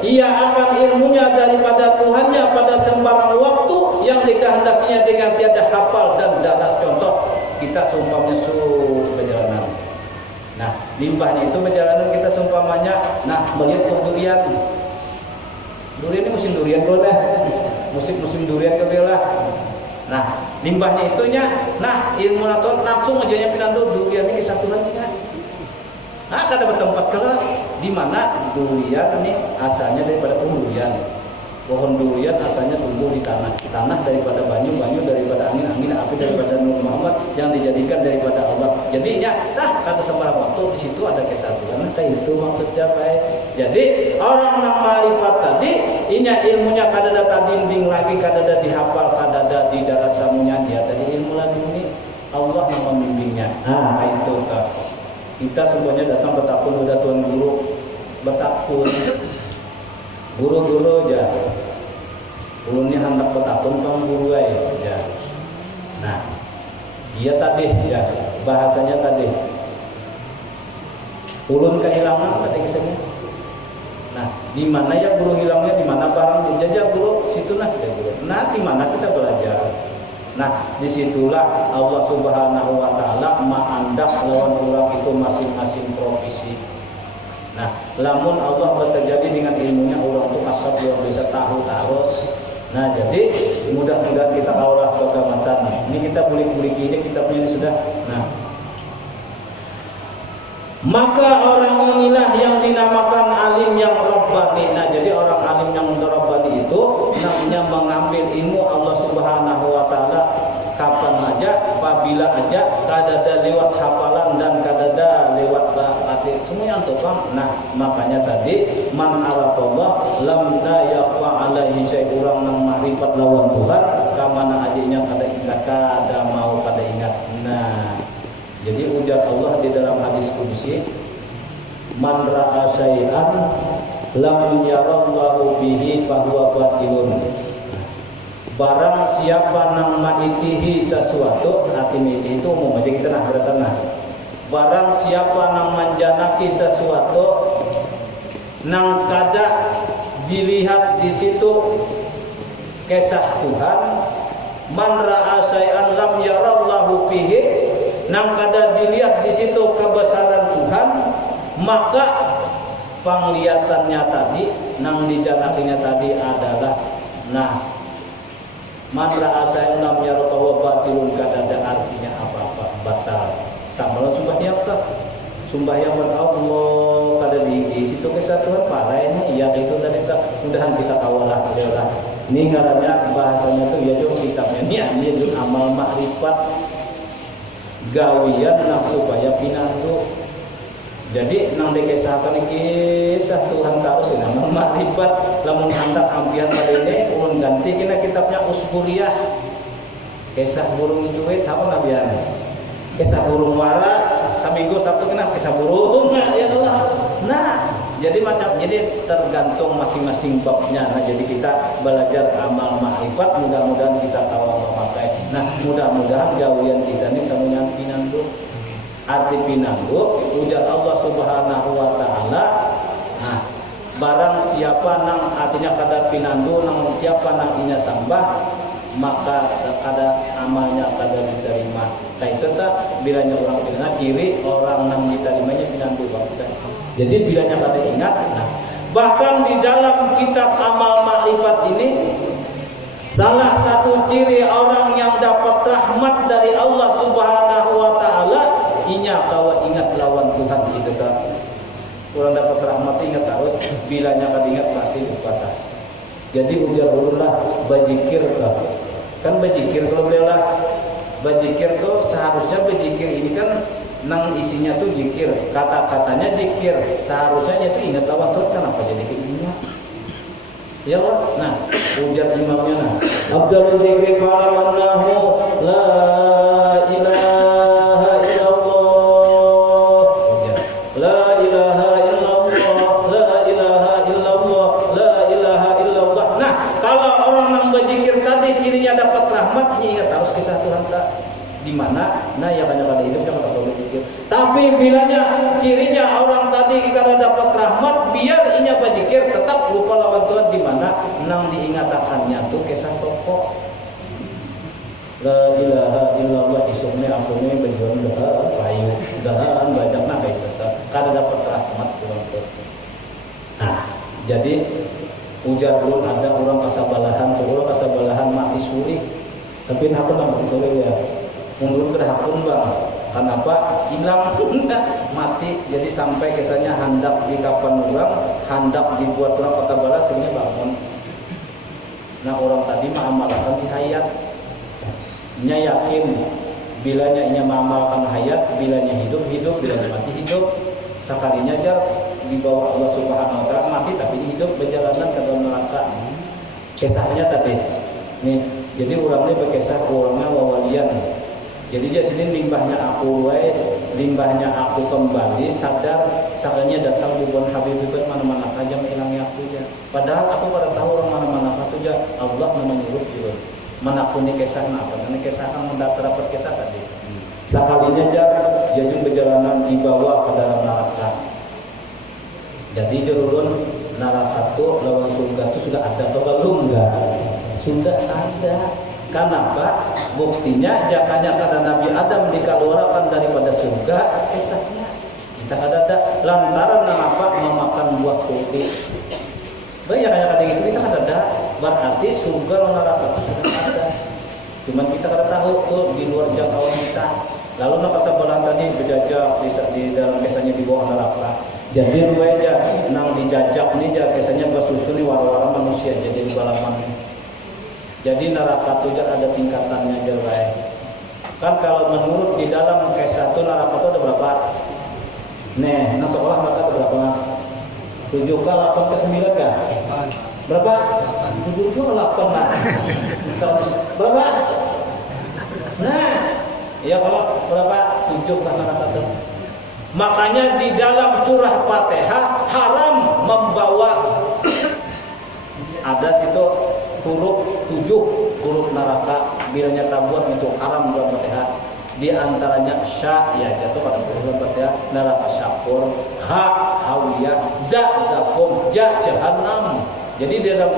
ia akan ilmunya daripada Tuhannya pada sembarang waktu yang dikehendakinya dengan tiada hafal dan daras. Contoh, kita seumpamanya perjalanan. Nah, limbahnya itu perjalanan kita seumpamanya, nah melihat buah durian. Durian ini musim durian boleh, musim durian kebelah. Nah, limbahnya itunya, nah ilmu naton langsung aja pindah durian ini kesatuan juga. Nah, kada bertempat kalau di mana durian ini asalnya daripada durian. Pohon durian asalnya tumbuh di tanah daripada banyu daripada angin api daripada Nur Muhammad yang dijadikan daripada Allah. Jadinya, nah kata sembarang waktu di situ ada kesatuan. Nah, kayak itu maksudnya baik. Jadi orang yang ma'rifat tadi, inya ilmunya kadada tadinding lagi, kadada dihafal, kadada di darah samunya dia tadi ilmu laduni Allah yang membimbingnya. Nah, itu kak. Kita semuanya datang bertakun udah tuan guru bertakun. Guru-guru aja, ulunnya hendak bertakun kamu guru aja. Nah, dia tadi ya bahasanya tadi. Ulun kehilangan tadi kesannya. Nah, di mana ya guru hilangnya, di mana barang dijajah guru, situ nah ya guru. Nah, di mana kita belajar. Nah, disitulah Allah Subhanahu Wa Taala ma'andak lawan orang itu masing-masing profesi. Nah, lamun Allah terjadi dengan ilmunya orang itu asap luar biasa tahu terus. Nah, jadi mudah-mudahan kita kaulah kegamatan. Ini kita bulik-bulik ini kita punya ini sudah. Nah, maka orang inilah yang dinamakan alim yang rabbani. Nah, jadi orang alim yang rabbani itu namanya mengambil ilmu Allah Subhanahu Wa Taala kapan aja, apabila aja, kadada lewat hafalan dan kadada lewat batin, semuanya antum. Nah, makanya tadi man arafallah lam la yaqa alaihi syai, urang nang makrifat lawan Tuhan kamana ajinya kada ingat kada mau kada ingat. Nah, jadi ujar Allah di dalam hadis qudsi, man ra'a syai'an lam yarallahu bihi fahuwa batilun. Barang siapa nang maitihi sesuatu, hati miti itu umum aja kita nah bertanah. Barang siapa nang manjanaki sesuatu nang kada dilihat di situ kisah Tuhan, man ra'a syai'an lam yarallahu bihi, nang kada dilihat di situ kebesaran Tuhan, maka penglihatannya tadi nang dijanakinya tadi adalah nah man ra'a syai'an lam yarallahu batilun, kada ada artinya apa-apa, batal. Samalah sembahyang tak, sembahyang buat Allah kada di situ kesatuan parahnya iya itu tadi tak. Mudahan kita kawalah adalah ini ngarannya bahasanya tuh ya jauh kitabnya ini jauh amal makrifat gawian nang supaya pinantu. Jadi nang dikisahkan kisah Tuhan terus ini amal makrifat lamun hendak ampian pada ini ulun ganti kena kitabnya Usburiah kisah burung cuit apa nabian kisah burung wara saminggu Sabtu kena kisah burung ya Allah. Nah, jadi macam jadi tergantung masing-masing babnya. Nah, jadi kita belajar amal makrifat mudah-mudahan kita tahu memakai. Nah, mudah-mudahan gawian kita ini semuanya pinanggu. Arti pinanggu ujar Allah Subhanahu Wa Taala. Nah, barang siapa nang artinya kada pinanggu nang siapa nang inya sambah maka sekada amalnya kada diterima. Kayak itu tak bilanya orang pindah kiri orang nang diterimanya pinanggu maksudnya. Jadi bilanya kada ingat. Nah, bahkan di dalam kitab amal makrifat ini salah satu ciri orang yang dapat rahmat dari Allah Subhanahu Wa Taala inya kawa ingat lawan Tuhan itu kan. Orang dapat rahmat ingat terus bilanya kada ingat berarti berkata. Jadi ujar ulunlah bajikir kan bajikir kalau belilah bajikir tuh seharusnya bajikir ini kan nang isinya tuh zikir, kata-katanya zikir, seharusnya itu ingat lawan Tuhan, kenapa jadi keingat? Ya Allah, nah ujar imamnya nah, Abdul zikri fa'alallahu la ilaha illallah, ujar la terus kisah Tuhan tak di mana nah ya banyak pada hidup kan kalau berzikir. Tapi bilanya cirinya orang tadi karena dapat rahmat biar inya berzikir tetap lupa lawan Tuhan di mana nang diingatakannya tuh kisah toko la ilaha illallah isuknya ampuni berjuang dah payu dahan banyak nah kayak gitu karena dapat rahmat Tuhan. Nah jadi ujar belum ada orang kasabalahan sekolah kasabalahan mati suri tapi aku nggak mati suri ya mundur ke hakun bang kenapa hilang mati jadi sampai kesannya hendak di kapan orang hendak dibuat orang kota balas ini bangun. Nah orang tadi mengamalkan si hayat nya yakin bilanya inya mengamalkan hayat bilanya hidup bilanya mati hidup sekalinya jar di bawah Allah Subhanahu wa taala mati tapi hidup berjalanan ke dalam neraka. Kisahnya tadi nih jadi orangnya berkisah orangnya wawalian. Jadi dia sini limbahnya aku limbahnya aku kembali sadar sakanya datang bukan Habib mana-mana aja mengilangi aku ya. Padahal aku pada tahu orang mana-mana aku ya Allah menyuruh juga. Mana aku nih kisah apa? Karena kisah kan mendapat dapat kisah tadi. Sekalinya jadi perjalanan dibawa ke dalam neraka. Jadi jurun neraka itu lawan surga itu sudah ada atau belum enggak? Sudah ada. Kenapa? Buktinya jakanya karena Nabi Adam dikeluarkan daripada surga kisahnya kita ada lantaran apa memakan buah kulti. Banyak kayak gitu kita ada berarti surga dan neraka itu sudah ada. Cuman kita kada tahu tuh di luar jangkauan kita. Lalu nak sabaran tadi berjajak bisa di dalam kisahnya di bawah neraka. Jadi ruwaya nang dijajak nih kisahnya bersusun di wara-wara manusia jadi di balaman. Jadi neraka itu ada tingkatannya jerai. Kan kalau menurut di dalam kisah itu neraka itu ada berapa? Nah sekolah mereka ada berapa? 7 ke 8 ke 9 kan? Berapa? 7 ke 8 lah. Berapa? Nah, ya kalau berapa? 7 kan neraka itu. Makanya di dalam surah Fatihah haram membawa ada situ huruf 7 huruf neraka bilanya tabuat itu haram dalam Fatihah. Di antaranya sya ya jatuh pada huruf Fatihah neraka syafur, ha hawiyah, za zakum, ja jahannam. Jadi di dalam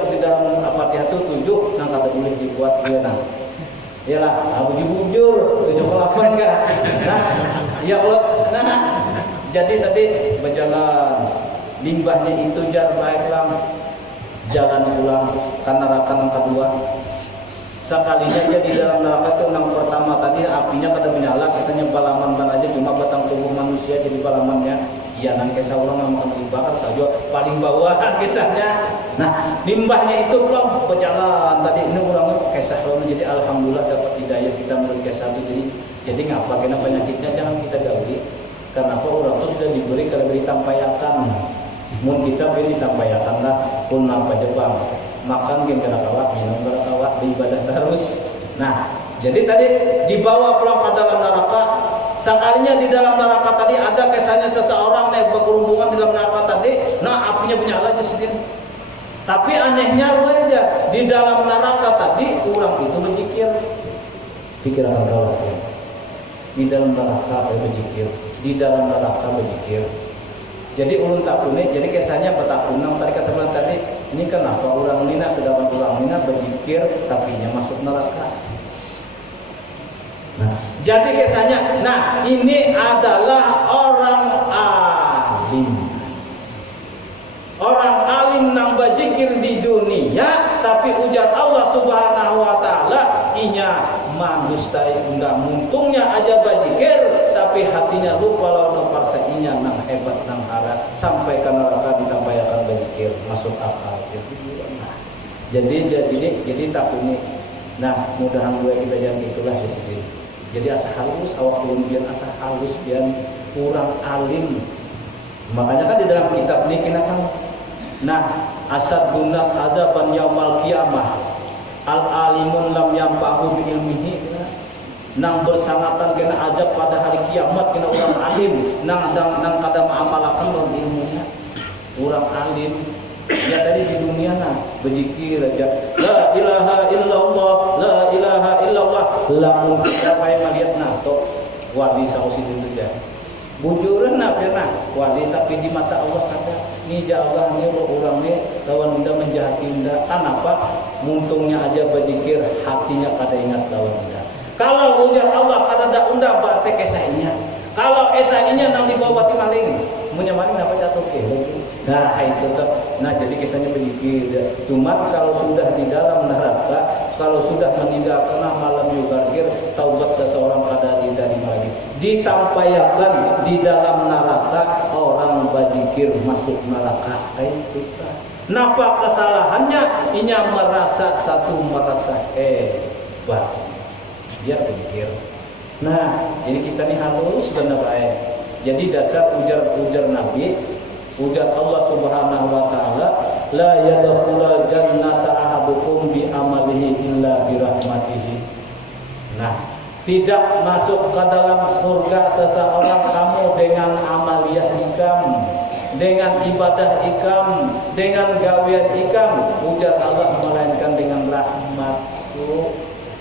Fatihah itu 7 nang kada boleh dibuat dia nang. Iyalah, bujur 7 ke 8 enggak. Nah, ya Allah. Nah, jadi tadi berjalan limbahnya itu jar baiklah jalan pulang ke neraka yang kedua. Sekalinya jadi dalam neraka itu yang pertama tadi apinya kada menyala, kesannya balaman aja cuma batang tubuh manusia jadi balamannya. Iya nang kisah orang yang makan dibakar saja paling bawah kisahnya. Nah limbahnya itu pulang berjalan tadi ini orangnya kisah orang jadi alhamdulillah dapat hidayah kita menurut kisah itu jadi ngapa kena penyakitnya jangan kita gauli karena apa orang itu sudah diberi kalau ditampayakan. Mun kita beri tampayakan lah pun nampak Jepang makan game kada kawat minum kada kawat beribadah terus. Nah jadi tadi dibawa pulang ke dalam neraka. Sekalinya di dalam neraka tadi ada kesannya seseorang naik berkerumunan di dalam neraka tadi, nah apinya menyala aja sendiri. Tapi anehnya lu aja di dalam neraka tadi orang itu berzikir. Pikiran kau di dalam neraka berzikir, di dalam neraka berzikir. Jadi ulun tak unik, jadi kesannya betakunang tadi kesamaan tadi. Ini kenapa orang nina sedangkan orang nina berzikir tapi nya masuk neraka. Nah, jadi kesannya, nah ini adalah orang alim. Orang alim nang berzikir di dunia, tapi ujar Allah Subhanahu wa taala, inya manustai enggak muntungnya aja berzikir, tapi hatinya lupa lawan parsainya nang hebat nang harat sampai ke neraka ditampayakan berzikir masuk akal. Jadi tak unik. Nah, mudahan gue kita jangan itulah di sini. Jadi asa halus awak kemudian asa halus dan kurang alim. Makanya kan di dalam kitab ini kena kan nah asad gunas azaban yaumal qiyamah al alimun lam yanfa'u bi ilmihi nang bersangatan kena azab pada hari kiamat kena orang alim nang kada ma'amalakan ilmunya orang alim ya tadi di dunia nah berzikir aja la ilaha illallah la ilaha illallah lamun kita payah melihat nato wali sausi itu ya. Bujuran nak pernah wali tapi di mata Allah kata ni Allah ni orang ni lawan unda menjahati unda. Kenapa? Muntungnya aja berzikir hatinya kada ingat lawan unda. Kalau ujar Allah kada ada unda berarti kesainya. Kalau esainya nang dibawa bati maling, punya maling apa jatuh ke? Nah itu tuh. Nah jadi kisahnya berzikir. Cuma kalau sudah di dalam neraka, kalau sudah meninggal kena malam yugargir, taubat seseorang kada diterima lagi. Ditampayakan di dalam neraka orang berzikir masuk neraka. Itu tuh. Napa kesalahannya? Inya merasa hebat. Dia berzikir. Nah, ini kita nih halus benar baik. Jadi dasar ujar Nabi, ujar Allah Subhanahu wa taala, la yadkhulul jannata ahadukum bi amalihi illa bi rahmatihi. Nah, tidak masuk ke dalam surga seseorang kamu dengan amaliyah ikam, dengan ibadah ikam, dengan gawian ikam, ujar Allah, melainkan dengan rahmatku.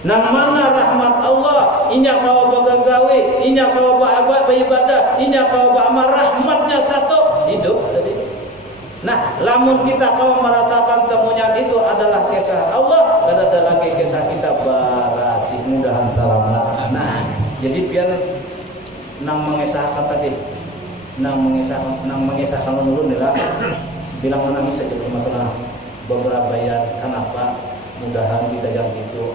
Nang mana rahmat Allah? Inya kau bagagawi, inya kau beribadah, inya kau beramal, rahmatnya satu hidup tadi. Nah, lamun kita kau merasakan semuanya itu adalah kisah Allah, dan ada lagi kisah kita barasi mudahan selamat. Nah, jadi biar nang mengisahkan tadi, nang mengisahkan menurun adalah bilang menangis saja bermatlah beberapa bayar. Kenapa? Mudahan kita jangan gitu.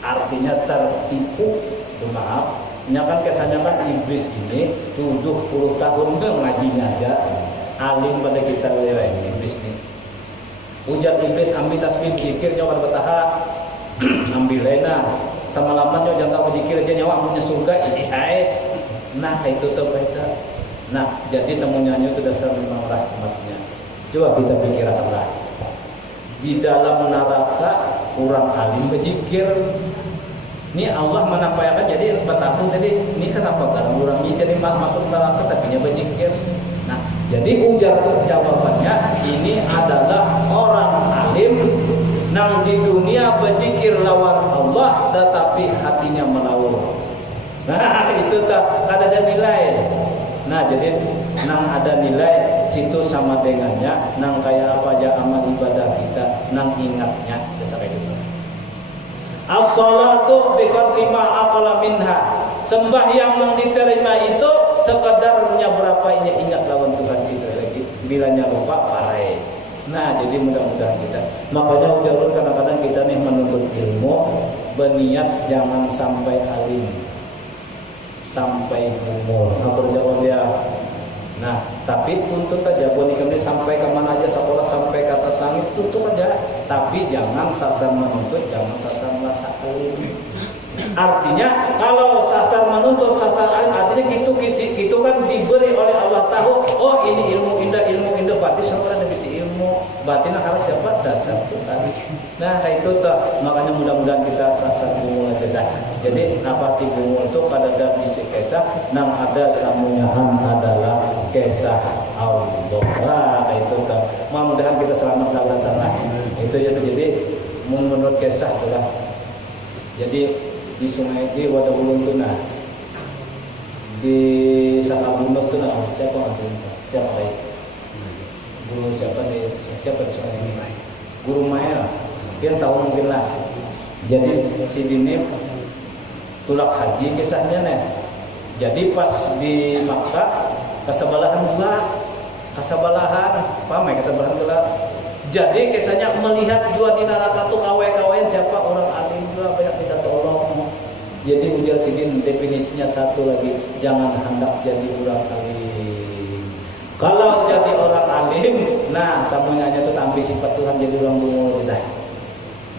Artinya tertipu, maaf. Kan kesannya kan iblis ini 70 tahun ngajinya aja alim pada kita lewat iblis nih. Ujar iblis ambil tasbih zikir nyawa bertahap ambil lainnya sama lamanya jangan tahu zikir aja nyawa punya surga ini nah itu tuh kita. Nah jadi semuanya itu dasar memang rahmatnya. Coba kita pikirkanlah di dalam neraka kurang alim berzikir. Ini Allah menampakkan jadi bertahun tadi ini kenapa kan orang ini jadi masuk neraka tapi nya berzikir. Nah, jadi ujar jawabannya ini adalah orang alim nang di dunia berzikir lawan Allah tetapi hatinya melawur. Nah, itu tak ada nilai. Nah, jadi nang ada nilai situ sama dengannya nang kayak apa aja amal ibadah kita nang ingatnya sampai itu. As-salatu biqadri ma aqala minha. Sembahyang yang diterima itu sekedarnya berapa ini ingat lawan Tuhan kita lagi. Bilanya lupa parai. Nah, jadi mudah-mudahan kita. Makanya ujarun kadang-kadang kita nih menuntut ilmu berniat jangan sampai alim. Sampai umur. Apa jawab dia? Nah, tapi tuntut aja boleh kami sampai kemana aja sekolah sampai ke atas langit tutup aja. Tapi jangan sasar menuntut, jangan sasar merasa alim. Artinya kalau sasar menuntut, sasar alim artinya gitu kan diberi oleh Allah tahu. Oh ini ilmu indah batin seorang yang bisa ilmu batin akhirat siapa dasar Tuhan. Nah itu tuh makanya mudah-mudahan kita sasar bumul aja dah. Jadi apa bumul itu pada ada misi kisah, nang ada samunyahan adalah kisah Allah. Wah itu tuh. Mudah-mudahan kita selamat dalam tanah. Itu ya jadi menurut kisah itulah. Jadi di sungai di wadah ulun tuna di Sakabunok tuna siapa maksudnya siapa baik guru siapa di sungai ini guru Maya dia tahu mungkin lah jadi si Dinip tulak haji kisahnya nih jadi pas di Makkah kesebelahan gelap jadi kisahnya melihat jua di neraka tuh kawain siapa orang alim juga banyak kita tolong. Jadi ujar sidin definisinya satu lagi, jangan hendak jadi orang alim. Kalau jadi orang alim, nah semuanya itu tampil sifat Tuhan jadi orang bungul tidak.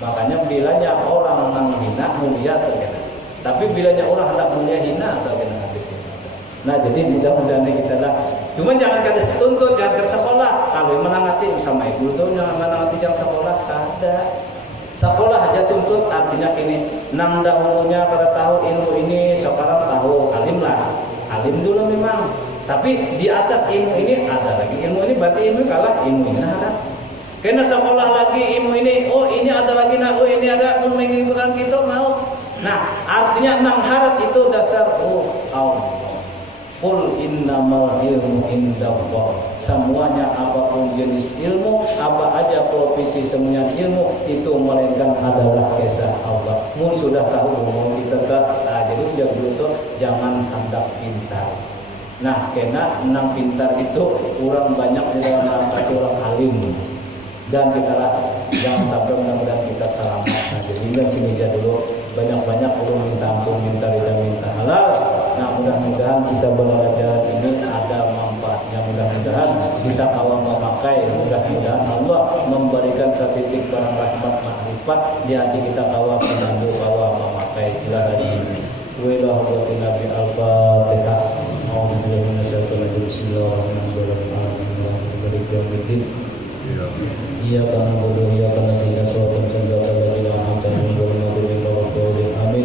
Makanya bilanya orang nang hina mulia terkena. Tapi bilanya orang hendak mulia hina terkena habis ini. Nah jadi mudah-mudahan kita lah. Cuma jangan kada tuntut, jangan ke sekolah. Kalau menangati sama ibu tuh jangan menangati jangan sekolah kada. Sekolah aja tuntut artinya ini nang dahulunya pada tahu ilmu ini sekarang tahu alim lah. Alim dulu memang. Tapi di atas ilmu ini ada lagi ilmu ini berarti ilmu kalah ilmu ini ada. Kena sekolah lagi ilmu ini, oh ini ada lagi nah, oh ini ada menginginkan kita mau. Nah, artinya nang harat itu dasar Allah. Qul innamal ilmu indallah. Semuanya apapun jenis ilmu, apa aja profesi semuanya ilmu itu melainkan adalah kisah Allah. Mun sudah tahu mau kita jadi dulu tuh jangan hendak pintar. Nah, kena nang pintar itu orang banyak di dalam orang alim. Dan kita jangan sampai mudah-mudahan kita selamat. Nah, jadi kan sini aja dulu banyak-banyak orang minta ampun, minta ridha, minta halal. Nah, mudah-mudahan kita belajar ini ada manfaatnya. Mudah-mudahan kita awal memakai. Mudah-mudahan Allah memberikan setitik barang rahmat makrifat di hati kita awal menandu awal memakai ilah hari ini. Wabillahi nabi al-fatihah. Bismillahirrahmanirrahim. Iya karena bodoh